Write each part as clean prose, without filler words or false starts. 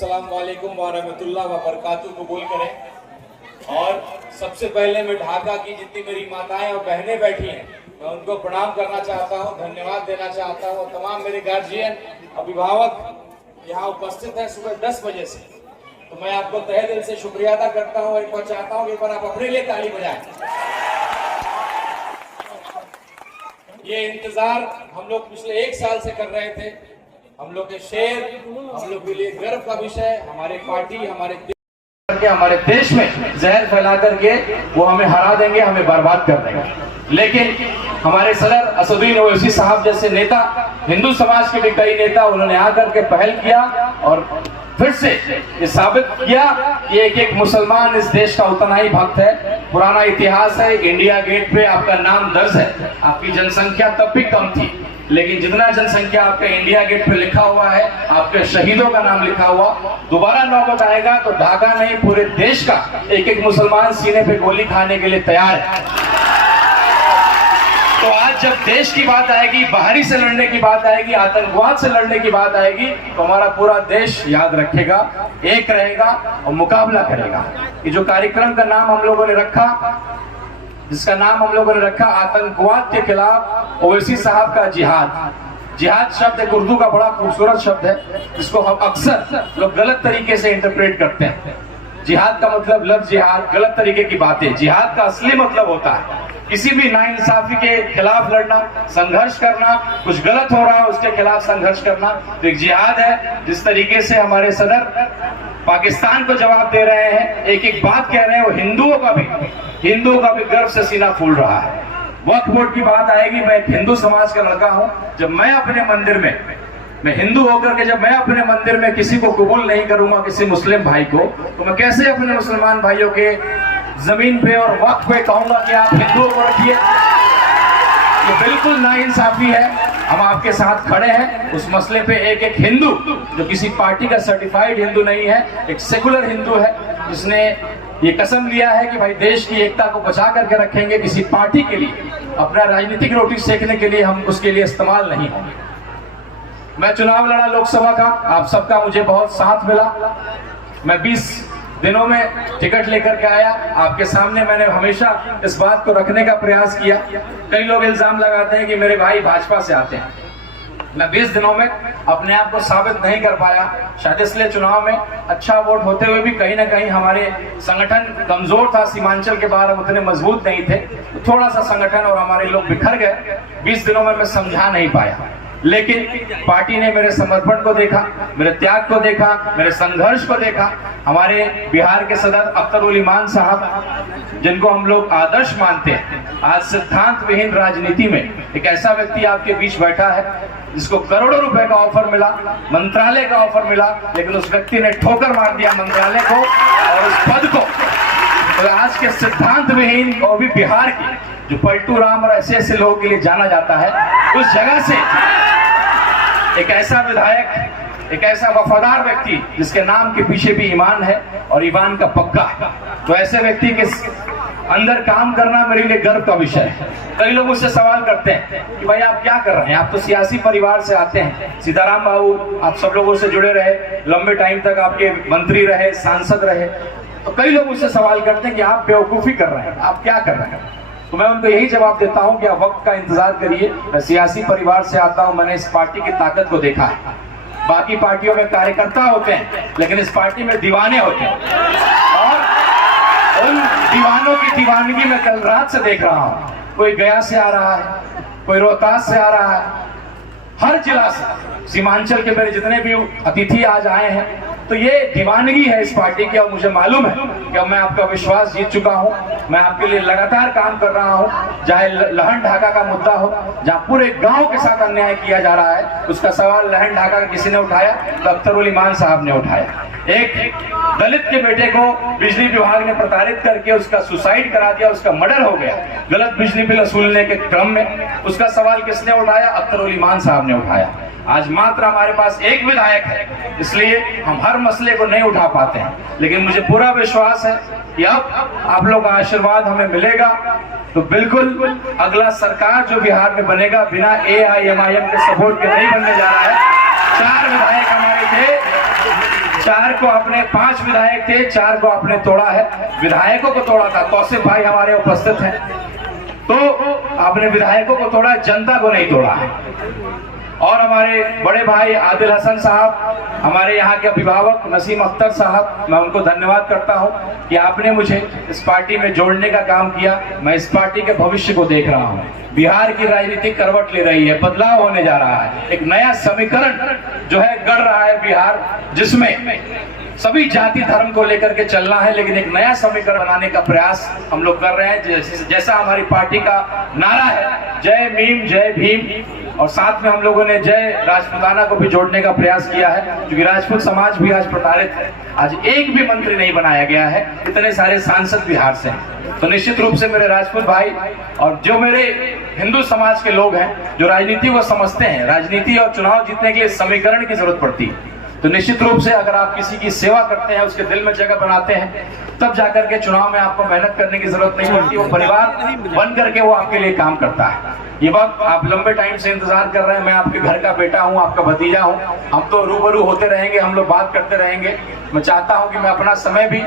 अस्सलाम वालेकुम व रहमतुल्लाह व बरकातुहू कबूल करें। और सबसे पहले मैं ढाका की जितनी मेरी माताएं और बहनें बैठी हैं मैं उनको प्रणाम करना चाहता हूं, धन्यवाद देना चाहता हूं। तमाम मेरे गार्जियन अभिभावक यहाँ उपस्थित हैं सुबह 10 बजे से, तो मैं आपको तहे दिल से शुक्रिया अदा करता हूँ। एक बार चाहता हूँ कि एक बार आप अपने लिए ताली बजाएं। ये इंतजार हम लोग पिछले 1 साल से कर रहे थे। हम लोग के शेर, हम लोग के लिए गर्व का विषय, हमारे पार्टी हमारे देश में जहर फैला करके वो हमें हरा देंगे, हमें बर्बाद कर देंगे। लेकिन हमारे सदर असदुद्दीन ओवैसी साहब जैसे नेता, हिंदू समाज के भी कई नेता, उन्होंने आकर के पहल किया और फिर से ये साबित किया कि एक एक मुसलमान इस देश का उतना ही भक्त है। पुराना इतिहास है, इंडिया गेट पे आपका नाम दर्ज है। आपकी जनसंख्या तब भी कम थी, लेकिन जितना जनसंख्या आपका इंडिया गेट पे लिखा हुआ है, आपके शहीदों का नाम लिखा हुआ, दोबारा नौबत आएगा तो ढाका नहीं पूरे देश का एक एक मुसलमान सीने पे गोली खाने के लिए तैयार है। तो आज जब देश की बात आएगी, बाहरी से लड़ने की बात आएगी, आतंकवाद से लड़ने की बात आएगी, तो हमारा पूरा देश याद रखेगा, एक रहेगा और मुकाबला करेगा। ये जो कार्यक्रम का नाम हम लोगों ने रखा, जिसका नाम हम लोगों ने रखा आतंकवाद के खिलाफ ओवैसी साहब का जिहाद। जिहाद शब्द एक उर्दू का बड़ा खूबसूरत शब्द है, जिसको हम अक्सर लोग गलत तरीके से इंटरप्रेट करते हैं। जिहाद का मतलब लफ्ज जिहाद, गलत तरीके की बातें। जिहाद का असली मतलब होता है किसी भी नाइंसाफी के खिलाफ लड़ना, संघर्ष करना, कुछ गलत हो रहा है उसके खिलाफ संघर्ष करना। तो एक जिहाद है। जिस तरीके से हमारे सदर पाकिस्तान को जवाब दे रहे हैं, एक एक बात कह रहे हैं, वो हिंदुओं का भी गर्व से सीना फूल रहा है। वक्फ बोर्ड की बात आएगी, मैं एक हिंदू समाज का लड़का हूं। जब मैं अपने मंदिर में, मैं हिंदू होकर के जब मैं अपने मंदिर में किसी को कबूल नहीं करूंगा, किसी मुस्लिम भाई को, तो मैं कैसे अपने मुसलमान भाइयों के जमीन पे और वक्त पे कहूंगा कि आप हिंदुओं को रखिए? ये बिल्कुल नाइंसाफी है। हम आपके साथ खड़े हैं उस मसले पे। एक एक हिंदू जो किसी पार्टी का सर्टिफाइड हिंदू नहीं है, एक सेकुलर हिंदू है, जिसने ये कसम लिया है कि भाई देश की एकता को बचा करके रखेंगे, किसी पार्टी के लिए, अपना राजनीतिक रोटी सेकने के लिए हम उसके लिए इस्तेमाल नहीं होंगे। मैं चुनाव लड़ा लोकसभा का, आप सबका मुझे बहुत साथ मिला। मैं 20 दिनों में टिकट लेकर के आया। आपके सामने मैंने हमेशा इस बात को रखने का प्रयास किया। कई लोग इल्जाम लगाते हैं कि मेरे भाई भाजपा से आते हैं। मैं 20 दिनों में अपने आप को साबित नहीं कर पाया, शायद इसलिए चुनाव में अच्छा वोट होते हुए भी कहीं ना कहीं हमारे संगठन कमजोर था। सीमांचल के बाहर हम उतने मजबूत नहीं थे, तो थोड़ा सा संगठन और हमारे लोग बिखर गए। 20 दिनों में मैं समझा नहीं पाया, लेकिन पार्टी ने मेरे समर्पण को देखा, मेरे त्याग को देखा, मेरे संघर्ष को देखा। हमारे बिहार के सदर अख्तर उल ईमान साहब, जिनको हम लोग आदर्श मानते हैं, आज सिद्धांत विहीन राजनीति में एक ऐसा व्यक्ति आपके बीच बैठा है जिसको करोड़ों रुपए का ऑफर मिला, मंत्रालय का ऑफर मिला, लेकिन उस व्यक्ति ने ठोकर मार दिया मंत्रालय को और उस पद को। तो आज के सिद्धांत विहीन, और भी बिहार की जो पलटू राम और ऐसे ऐसे लोगों के लिए जाना जाता है, उस जगह से एक ऐसा विधायक, एक ऐसा वफादार व्यक्ति जिसके नाम के पीछे भी ईमान है और ईमान का पक्का है, तो ऐसे व्यक्ति के अंदर काम करना मेरे लिए गर्व का विषय है। कई लोग मुझसे सवाल करते हैं कि भाई आप क्या कर रहे हैं, आप तो सियासी परिवार से आते हैं, सीताराम बाबू आप सब लोगों से जुड़े रहे, लंबे टाइम तक आपके मंत्री रहे, सांसद रहे। तो कई लोग मुझसे सवाल करते हैं कि आप बेवकूफी कर रहे हैं, आप क्या कर रहे हैं? तो मैं उनको यही जवाब देता हूं कि आप वक्त का इंतजार करिए। मैं सियासी परिवार से आता हूं, मैंने इस पार्टी की ताकत को देखा है। बाकी पार्टियों में कार्यकर्ता होते हैं, लेकिन इस पार्टी में दीवाने होते हैं, और उन दीवानों की दीवानगी मैं कल रात से देख रहा हूं। कोई गया से आ रहा है, कोई रोहतास से आ रहा है, हर जिला से, सीमांचल के मेरे जितने भी अतिथि आज आए हैं। तो ये दीवानगी है इस पार्टी की, और मुझे मालूम है कि मैं आपका विश्वास जीत चुका हूं। मैं आपके लिए लगातार काम कर रहा हूं। चाहे लहन ढाका का मुद्दा हो, जहां पूरे गांव के साथ अन्याय किया जा रहा है, उसका सवाल लहन ढाका का किसी ने उठाया तो अख्तर उल ईमान साहब ने उठाया। एक दलित के बेटे को बिजली विभाग ने प्रताड़ित करके उसका सुसाइड करा दिया, उसका मर्डर हो गया गलत बिजली बिल वसूलने के क्रम में। उसका सवाल किसने उठाया? अख्तर उल ईमान साहब ने उठाया। आज मात्र हमारे पास एक विधायक है, इसलिए हम हर मसले को नहीं उठा पाते हैं, लेकिन मुझे पूरा विश्वास है कि अब आप लोग का आशीर्वाद हमें मिलेगा तो बिल्कुल अगला सरकार जो बिहार में बनेगा बिना AIMIM के सपोर्ट के नहीं बनने जा रहा है। 4 विधायक हमारे थे, चार को आपने, 5 विधायक थे, 4 को आपने तोड़ा है। विधायकों को तोड़ा था, तौसीफ भाई हमारे उपस्थित हैं, तो आपने विधायकों को तोड़ा, जनता को नहीं तोड़ा है। और हमारे बड़े भाई आदिल हसन साहब, हमारे यहाँ के अभिभावक नसीम अख्तर साहब, मैं उनको धन्यवाद करता हूँ कि आपने मुझे इस पार्टी में जोड़ने का काम किया। मैं इस पार्टी के भविष्य को देख रहा हूँ। बिहार की राजनीति करवट ले रही है, बदलाव होने जा रहा है, एक नया समीकरण जो है गढ़ रहा है बिहार, जिसमें सभी जाति धर्म को लेकर के चलना है, लेकिन एक नया समीकरण बनाने का प्रयास हम लोग कर रहे हैं। जैसा हमारी पार्टी का नारा है, जय मीम जय भीम, और साथ में हम लोगों ने जय राजपूताना को भी जोड़ने का प्रयास किया है, क्योंकि राजपूत समाज भी आज प्रताड़ित है। आज एक भी मंत्री नहीं बनाया गया है, इतने सारे सांसद बिहार से हैं। तो निश्चित रूप से मेरे राजपूत भाई और जो मेरे हिंदू समाज के लोग हैं, जो राजनीति को समझते हैं, राजनीति और चुनाव जीतने के लिए समीकरण की जरूरत पड़ती है। तो निश्चित रूप से अगर आप किसी की सेवा करते हैं, उसके दिल में जगह बनाते हैं, तब जाकर के चुनाव में आपको मेहनत करने की जरूरत नहीं पड़ती। वो परिवार बन करके वो आपके लिए काम करता है। ये वक्त आप लंबे टाइम से इंतजार कर रहे हैं, मैं आपके घर का बेटा हूं, आपका भतीजा हूं, हम तो रूबरू होते रहेंगे, हम लोग बात करते रहेंगे। मैं चाहता हूं कि मैं अपना समय भी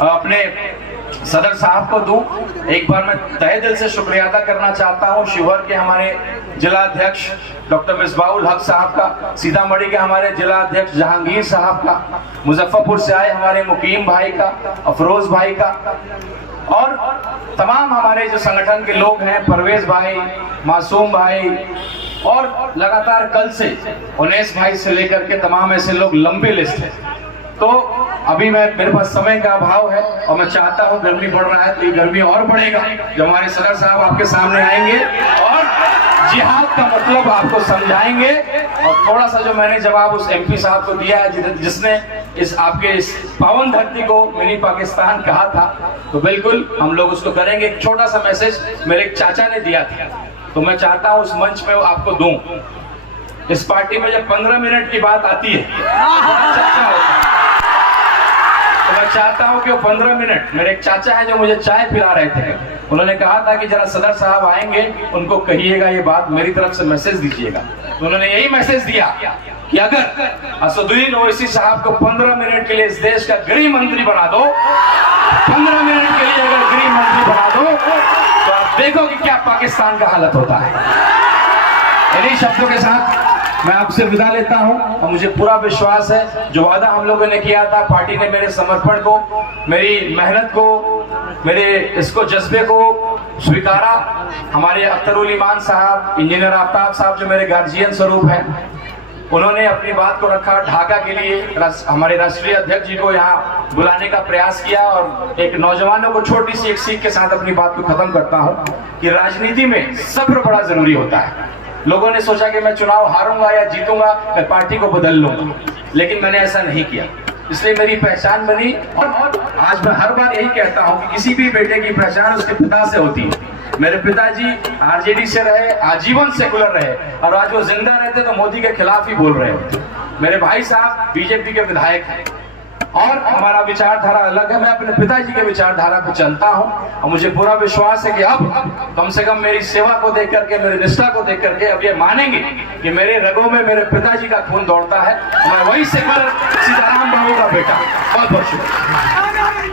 अपने सदर साहब को दूं। एक बार मैं तहे दिल से शुक्रिया अदा करना चाहता हूं शिवहर के हमारे जिला अध्यक्ष डॉक्टर मिसबाउल हक साहब का, सीतामढ़ी के हमारे जिला अध्यक्ष जहांगीर साहब का, मुजफ्फरपुर से आए हमारे मुकीम भाई का, अफरोज भाई का, और तमाम हमारे जो संगठन के लोग हैं, परवेज भाई, मासूम भाई, और लगातार कल से उनेस भाई से लेकर के तमाम ऐसे लोग, लंबी लिस्ट है। तो अभी मेरे पास समय का अभाव है और मैं चाहता हूं, गर्मी बढ़ रहा है तो ये गर्मी और बढ़ेगा जब हमारे सदर साहब आपके सामने आएंगे और जिहाद का मतलब आपको समझाएंगे। और थोड़ा सा जो मैंने जवाब उस एमपी साहब को दिया है जिसने इस आपके इस पावन धरती को मिनी पाकिस्तान कहा था, तो बिल्कुल हम लोग उसको करेंगे। एक छोटा सा मैसेज मेरे एक चाचा ने दिया था, तो मैं चाहता हूं उस मंच में आपको दूं। इस पार्टी में जब 15 मिनट की बात आती है चर्चा होता है, तो मैं चाहता हूं कि वो 15 मिनट, मेरे एक चाचा है जो मुझे चाय पिला रहे थे, उन्होंने कहा था कि जरा सदर साहब आएंगे, उनको कहिएगा ये बात, मेरी तरफ से मैसेज दीजिएगा। तो उन्होंने यही मैसेज दिया कि अगर असदुद्दीन ओवैसी साहब को 15 मिनट के लिए इस देश का गृह मंत्री बना दो, 15 मिनट के लिए अगर गृह मंत्री बना दो, तो आप देखो कि क्या पाकिस्तान का हालत होता है। इन्हीं शब्दों के साथ मैं आपसे विदा लेता हूं और मुझे पूरा विश्वास है, जो वादा हम लोगों ने किया था, पार्टी ने मेरे समर्पण को, मेरी मेहनत को, मेरे इसको जज्बे को स्वीकारा। हमारे अख्तरुल ईमान साहब, इंजीनियर आफ्ताब साहब जो मेरे गार्जियन स्वरूप हैं, उन्होंने अपनी बात को रखा। ढाका के लिए हमारे राष्ट्रीय अध्यक्ष जी को यहाँ बुलाने का प्रयास किया। और एक नौजवानों को छोटी सी एक सीख के साथ अपनी बात को खत्म करता हूँ कि राजनीति में सब्र बड़ा जरूरी होता है। लोगों ने सोचा कि मैं चुनाव हारूंगा या जीतूंगा, मैं पार्टी को बदल लूंगा, लेकिन मैंने ऐसा नहीं किया, इसलिए मेरी पहचान बनी। और आज मैं हर बार यही कहता हूं कि किसी भी बेटे की पहचान उसके पिता से होती है। मेरे पिताजी आरजेडी से रहे, आजीवन सेकुलर रहे, और आज वो जिंदा रहते तो मोदी के खिलाफ ही बोल रहे होते। मेरे भाई साहब बीजेपी के विधायक हैं और हमारा विचारधारा अलग है। मैं अपने पिताजी के विचारधारा पे चलता हूं और मुझे पूरा विश्वास है कि अब कम से कम मेरी सेवा को देख करके, मेरी निष्ठा को देख करके अब ये मानेंगे कि मेरे रगों में मेरे पिताजी का खून दौड़ता है। मैं वही सेकुलर सीताराम बाबू का बेटा। बहुत बहुत शुक्रिया।